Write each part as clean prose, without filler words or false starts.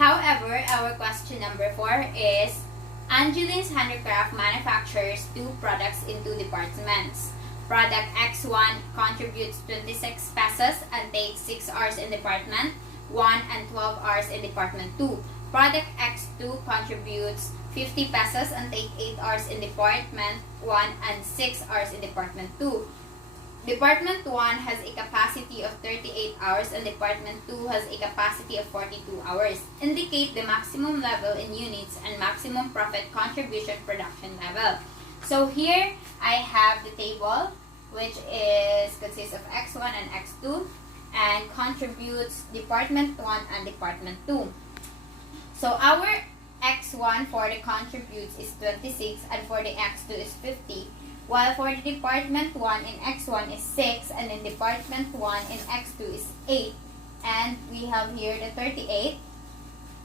However, our question number 4 is, Angeline's handicraft manufactures 2 products in 2 departments. Product X1 contributes 26 pesos and takes 6 hours in department 1 and 12 hours in department 2. Product X2 contributes 50 pesos and takes 8 hours in department 1 and 6 hours in department 2. Department 1 has a capacity of 38 hours and Department 2 has a capacity of 42 hours. Indicate the maximum level in units and maximum profit contribution production level. So here I have the table which consists of X1 and X2 and contributes Department 1 and Department 2. So our X1 for the contributes is 26 and for the X2 is 50. While for the Department 1 in X1 is 6 and in Department 1 in X2 is 8. And we have here the 38.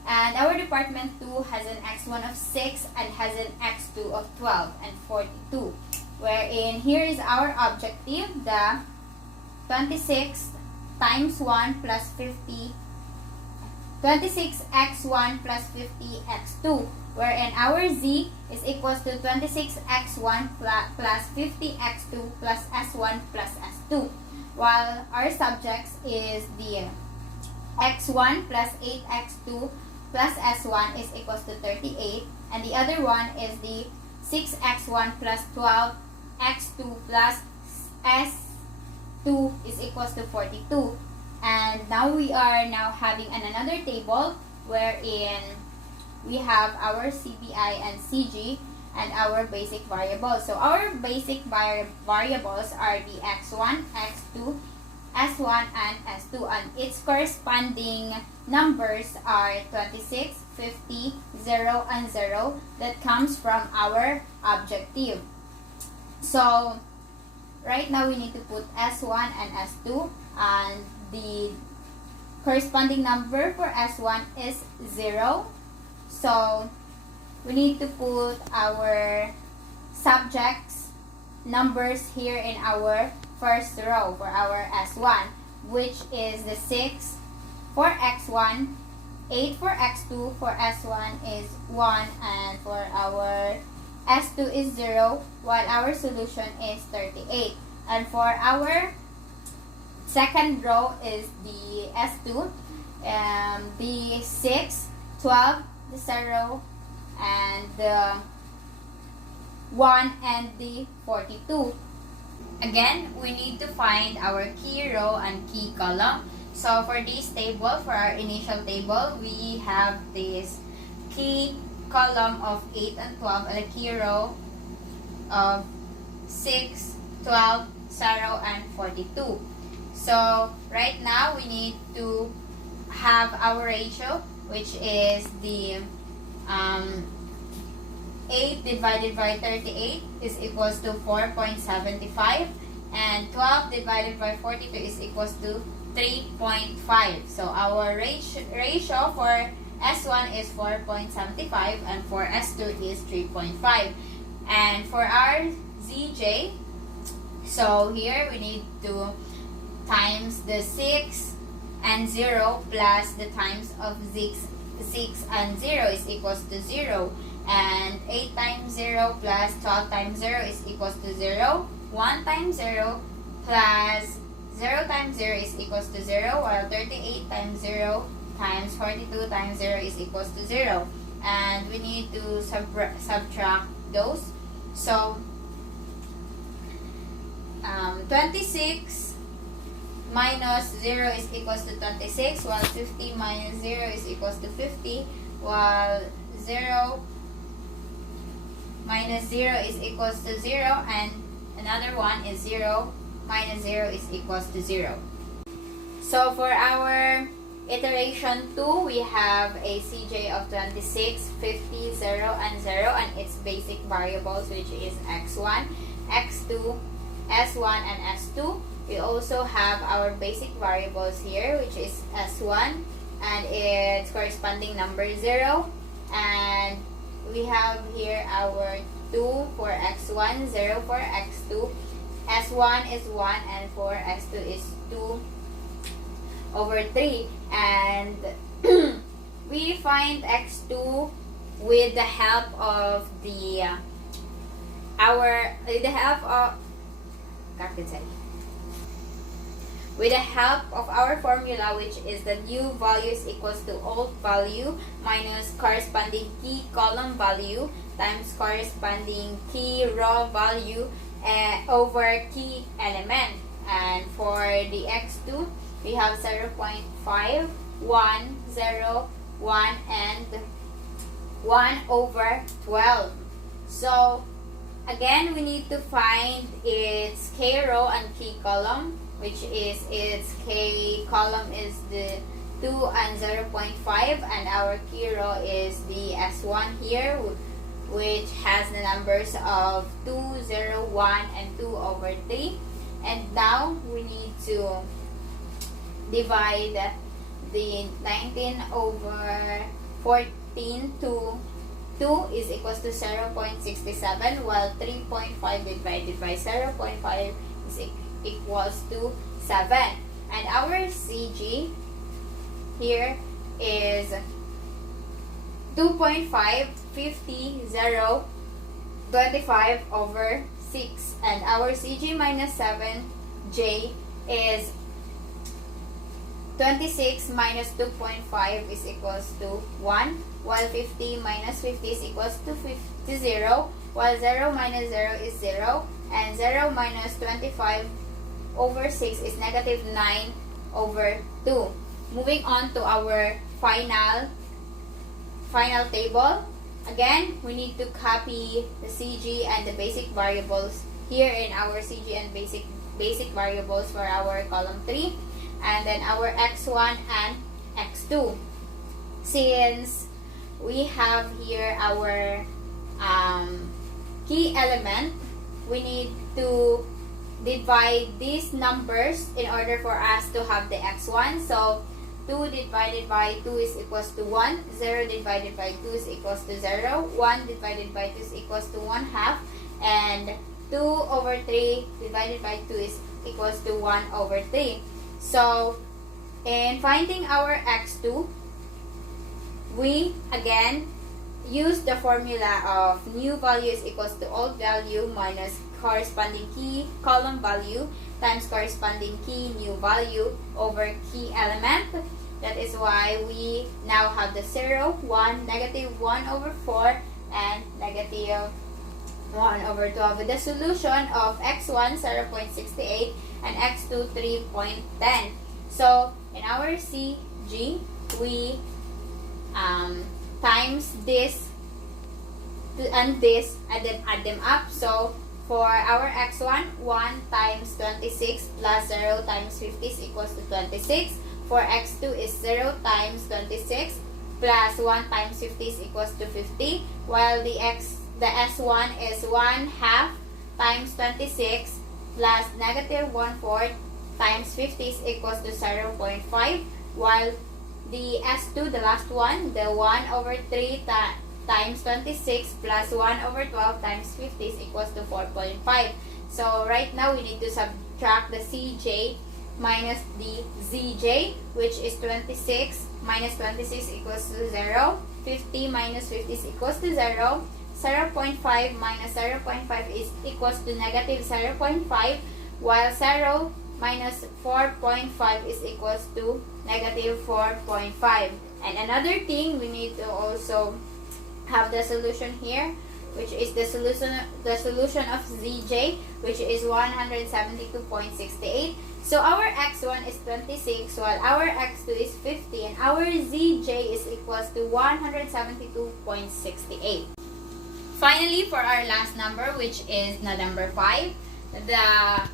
And our Department 2 has an X1 of 6 and has an X2 of 12 and 42. Wherein here is our objective, the 26 times 1 plus 50, 26x1 plus 50x2. Wherein our z is equals to 26x1 plus 50x2 plus s1 plus s2. While our subjects is the x1 plus 8x2 plus s1 is equals to 38. And the other one is the 6x1 plus 12x2 plus s2 is equals to 42. And now we are having another table wherein we have our CPI and CG and our basic variables. So our basic variables are the X1, X2, S1, and S2. And its corresponding numbers are 26, 50, 0, and 0 that comes from our objective. So right now we need to put S1 and S2, and the corresponding number for S1 is 0. So we need to put our subjects numbers here in our first row for our S1, which is the 6 for X1, 8 for X2, for S1 is 1, and for our S2 is 0, while our solution is 38. And for our second row is the S2, the 6, 12, the 0, and the 1, and the 42. Again, we need to find our key row and key column. So for this table, for our initial table, we have this key column of 8 and 12 and a key row of 6, 12, 0, and 42. So right now we need to have our ratio, which is the 8 divided by 38 is equals to 4.75, and 12 divided by 42 is equals to 3.5. So our ratio for S1 is 4.75 and for S2 is 3.5. And for our ZJ, so here we need to times the 6 and 0 plus the times of 6 and 0 is equals to 0. And 8 times 0 plus 12 times 0 is equals to 0. 1 times 0 plus 0 times 0 is equals to 0, while 38 times 0 times 42 times 0 is equals to 0. And we need to subtract those. So 26 minus 0 is equals to 26, while 50 minus 0 is equals to 50, while 0 minus 0 is equals to 0, and another one is 0 minus 0 is equals to 0. So for our iteration 2, we have a CJ of 26, 50, 0, and 0, and its basic variables, which is X1, X2, S1, and S2. We also have our basic variables here, which is S1 and its corresponding number 0. And we have here our 2 for X1, 0 for X2. S1 is 1 and for S2 is 2 over 3. And we find x2 with the help of with the help of our formula, which is the new value is equals to old value minus corresponding key column value times corresponding key row value over key element. And for the x2, we have 0.5, 1, 0, 1, and 1 over 12. So, again, we need to find its k row and key column, which is its k column is the 2 and 0.5, and our key row is the S1 here, which has the numbers of 2, 0, 1, and 2 over 3. And now we need to divide the 19 over 14 to 2 is equals to 0.67, while 3.5 divided by 0.5 is equals to 7. And our CG here is 2.5, 50, 0, 25 over 6. And our CG minus 7J is 26 minus 2.5 is equals to 1, while 50 minus 50 is equals to 0, while 0 minus 0 is 0, and 0 minus 25 over 6 is negative 9 over 2. Moving on to our final table. Again, we need to copy the CG and the basic variables here in our CG and basic variables for our column 3, and then our x1 and x2. Since we have here our key element, we need to divide these numbers in order for us to have the x1. So 2 divided by 2 is equals to 1, 0 divided by 2 is equals to 0, 1 divided by 2 is equals to 1 half, and 2 over 3 divided by 2 is equals to 1 over 3. So, in finding our x2, we again use the formula of new value is equals to old value minus corresponding key column value times corresponding key new value over key element. That is why we now have the 0, 1, negative 1 over 4, and negative 1 over 12 with the solution of x1 0.68 and x2 3.10. So in our CG, we times this and this and then add them up. So for our x1, 1 times 26 plus 0 times 50 is equals to 26. For x2 is 0 times 26 plus 1 times 50 is equals to 50. While the S1 is 1 half times 26 plus negative 1/4 times 50 is equals to 0.5. While the S2, the last one, the 1 over 3 times 26 plus 1 over 12 times 50 is equals to 4.5. So right now we need to subtract the CJ minus the ZJ, which is 26 minus 26 equals to 0. 50 minus 50 is equals to 0. 0.5 minus 0.5 is equals to negative 0.5, while 0 minus 4.5 is equals to negative 4.5. And another thing, we need to also have the solution here, which is the solution of ZJ, which is 172.68. So our x1 is 26, while our x2 is 50, and our ZJ is equals to 172.68. Finally, for our last number, which is the number 5, the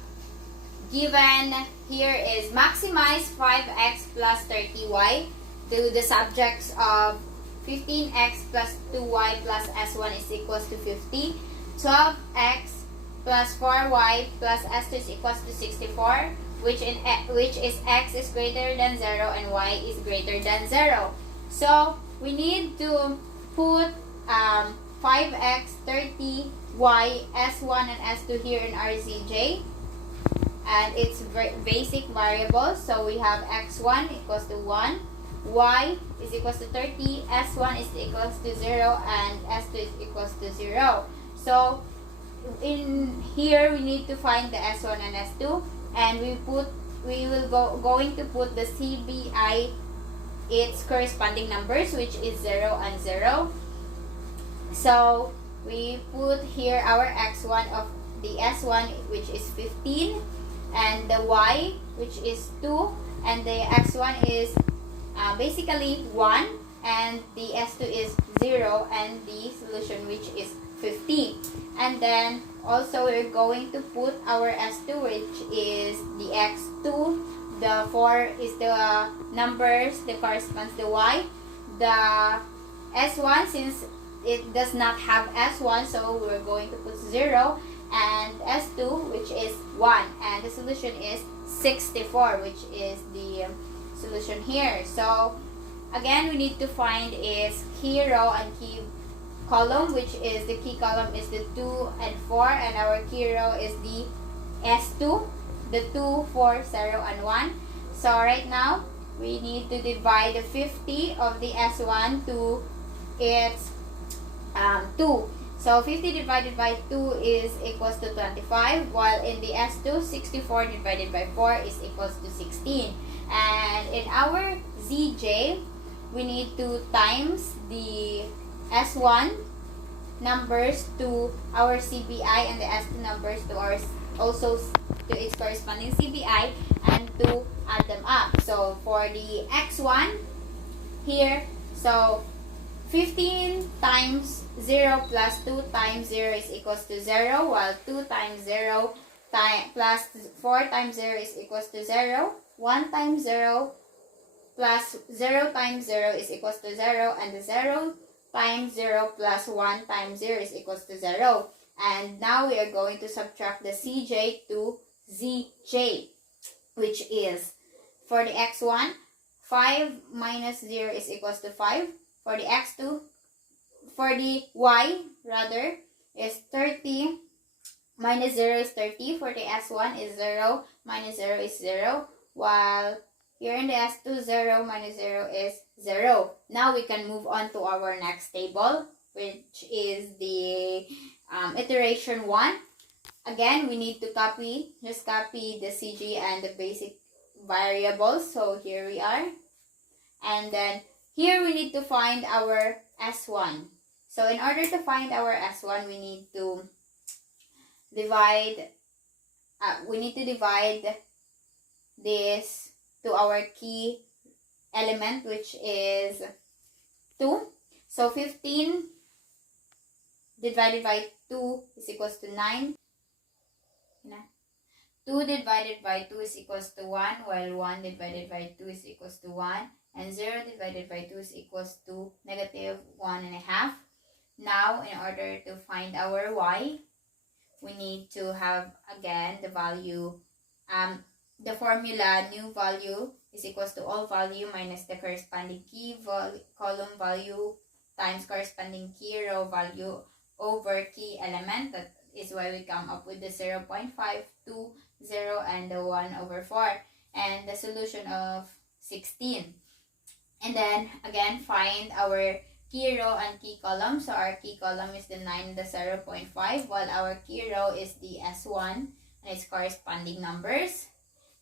given here is maximize 5x plus 30y to the subjects of 15x plus 2y plus s1 is equals to 50, 12x plus 4y plus s2 is equals to 64, which is x is greater than 0 and y is greater than 0. So we need to put 5x, 30y, s1 and s2 here in our ZJ, and it's basic variables. So we have x1 equals to 1, y is equals to 30, s1 is equals to 0, and s2 is equals to 0. So in here we need to find the s1 and s2, and we will going to put the CBI its corresponding numbers, which is 0 and 0. So we put here our x1 of the s1, which is 15, and the y, which is 2, and the x1 is basically 1, and the s2 is 0, and the solution, which is 50. And then also we're going to put our s2, which is the x2. The 4 is the numbers that corresponds to y. The s1, since it does not have s1, so we're going to put 0, and s2, which is 1, and the solution is 64, which is the solution here. So again, we need to find its key row and key column, which is the key column is the 2 and 4, and our key row is the s2, the 2, 4, 0, and 1. So right now we need to divide the 50 of the s1 to its 2. So 50 divided by 2 is equals to 25, while in the s2, 64 divided by 4 is equals to 16. And in our zj, we need to times the s1 numbers to our CBI, and the s2 numbers to our also to its corresponding CBI, and to add them up. So for the x1 here, so 15 times 0 plus 2 times 0 is equals to 0, while 2 times 0 plus 4 times 0 is equals to 0. 1 times 0 plus 0 times 0 is equals to 0, and the 0 times 0 plus 1 times 0 is equals to 0. And now we are going to subtract the CJ to ZJ, which is for the x1, 5 minus 0 is equals to 5. For the x2, for the y rather, is 30 minus 0 is 30. For the s1 is 0 minus 0 is 0, while here in the s2, 0 minus 0 is 0. Now we can move on to our next table, which is the iteration 1. Again, we need to just copy the CG and the basic variables. So here we are. And then here we need to find our S1. So in order to find our S1, we need to divide this to our key element, which is 2. So 15 divided by 2 is equals to 9. 2 divided by 2 is equals to 1, while 1 divided by 2 is equals to 1, and 0 divided by 2 is equals to negative 1.5. Now, in order to find our y, we need to have again the value, the formula new value is equals to all value minus the corresponding key column value times corresponding key row value over key element. That is why we come up with the 0.5, 2, 0, and the 1 over 4, and the solution of 16. And then again, find our key row and key column. So our key column is the 9 and the 0.5, while our key row is the S1 and its corresponding numbers.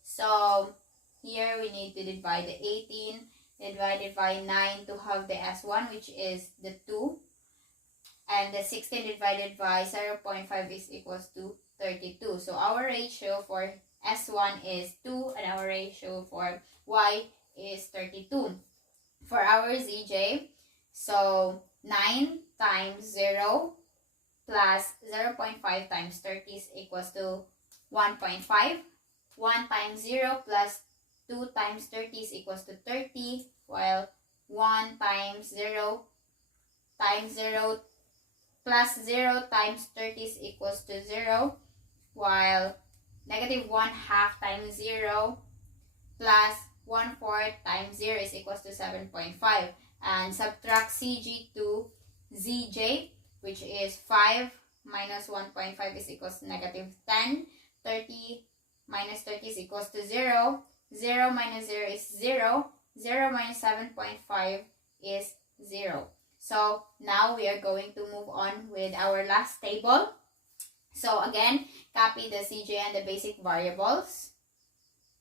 So here we need to divide the 18 divided by 9 to have the S1, which is the 2. And the 16 divided by 0.5 is equals to 32. So our ratio for S1 is 2, and our ratio for Y is 32. For our ZJ, so 9 times 0 plus 0.5 times 30 is equals to 1.5. 1 times 0 plus 2 times 30 is equals to 30, while 1 times 0 plus 0 times 30 is equals to 0, while negative 1/2 times 0 plus 1/4 times 0 is equals to 7.5. And subtract CG to ZJ, which is 5 minus 1.5 is equals to negative 10. 30 minus 30 is equals to 0. 0 minus 0 is 0. 0 minus 7.5 is 0. So now we are going to move on with our last table. So again, copy the CJ and the basic variables.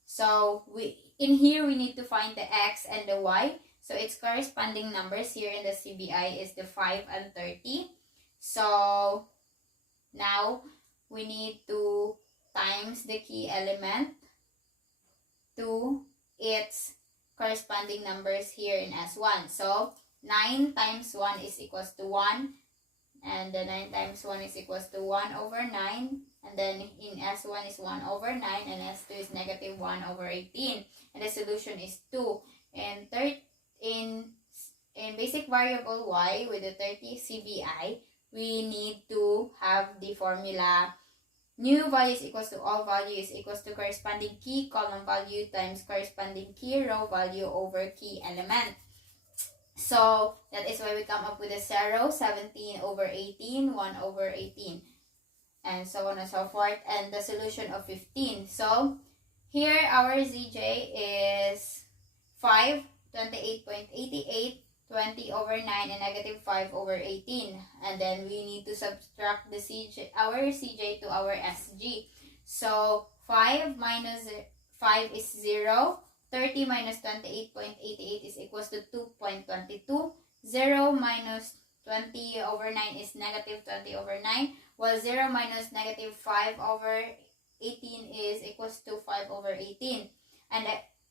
So in here we need to find the x and the y. So its corresponding numbers here in the CBI is the 5 and 30. So now we need to times the key element to its corresponding numbers here in S1. So 9 times 1 is equals to 1. And the 9 times 1 is equals to 1 over 9. And then in S1 is 1 over 9. And S2 is negative 1 over 18. And the solution is 2. And in basic variable y with the 30 CBI, we need to have the formula new value is equals to all value is equals to corresponding key column value times corresponding key row value over key element. So that is why we come up with a 0, 17 over 18, 1 over 18, and so on and so forth, and the solution of 15. So here our ZJ is 5, 28.88, 20 over 9, and negative 5 over 18. And then we need to subtract the CJ, our CJ to our SG. So 5 minus 5 is 0. 30 minus 28.88 is equals to 2.22. 0 minus 20 over 9 is negative 20 over 9. While 0 minus negative 5 over 18 is equals to 5 over 18. And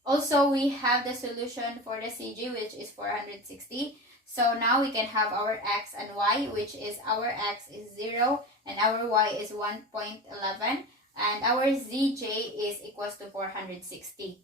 also, we have the solution for the CG, which is 460. So now we can have our x and y, which is our x is 0 and our y is 1.11. And our ZJ is equals to 460.